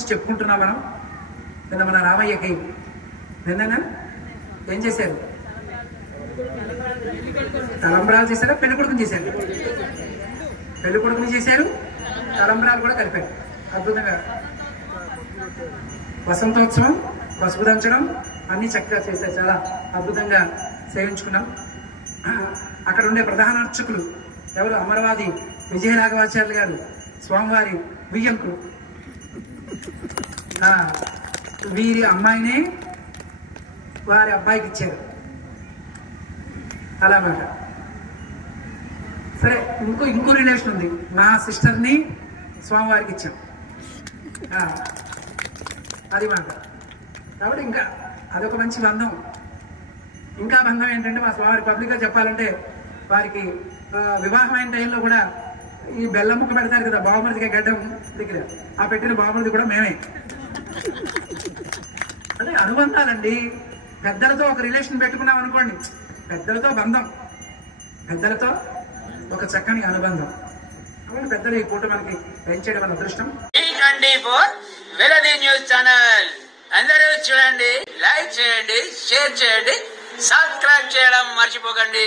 గురించి చెప్పుకుంటున్నాం మనం. నిన్న మన రామయ్యకి నిన్న ఏం చేశారు? తలంబ్రాలు చేశారా, పెళ్లి కొడుకుని చేశారు? పెళ్లి కొడుకుని చేశారు, తలంబ్రాలు కూడా కలిపారు. అద్భుతంగా వసంతోత్సవం, పసుపు దంచడం అన్ని చక్కగా చేశారు. చాలా అద్భుతంగా సేవించుకున్నాం. అక్కడ ఉండే ప్రధాన అర్చకులు ఎవరు? అమరవాది విజయరాఘవాచార్యులు గారు స్వామివారి వియ్యంకు వీరి అమ్మాయినే వారి అబ్బాయికి ఇచ్చారు. అలా మాట. సరే, ఇంకో రిలేషన్ ఉంది. నా సిస్టర్ని స్వామివారికి ఇచ్చాం, అది మాట. కాబట్టి ఇంకా అదొక మంచి బంధం. ఇంకా బంధం ఏంటంటే మా స్వామివారి పబ్లిక్గా చెప్పాలంటే వారికి వివాహమైన టైంలో కూడా ఈ బెల్లం ముక్క పెడతారు కదా బావమరిదిగా గడ్డం దగ్గర, ఆ పెట్టిన బావమరిది కూడా మేమే. అదే అనుబంధాలండి. పెద్దలతో ఒక రిలేషన్ పెట్టుకున్నాం అనుకోండి, పెద్దలతో బంధం, పెద్దలతో ఒక చక్కని అనుబంధం. కాబట్టి పెద్దలు ఈ పూట మనకి పెంచేయడం మన అదృష్టం. వెలది న్యూస్ ఛానల్ అందరూ చూడండి, లైక్ చేయండి, షేర్ చేయండి, సబ్స్క్రైబ్ చేయడం మర్చిపోకండి.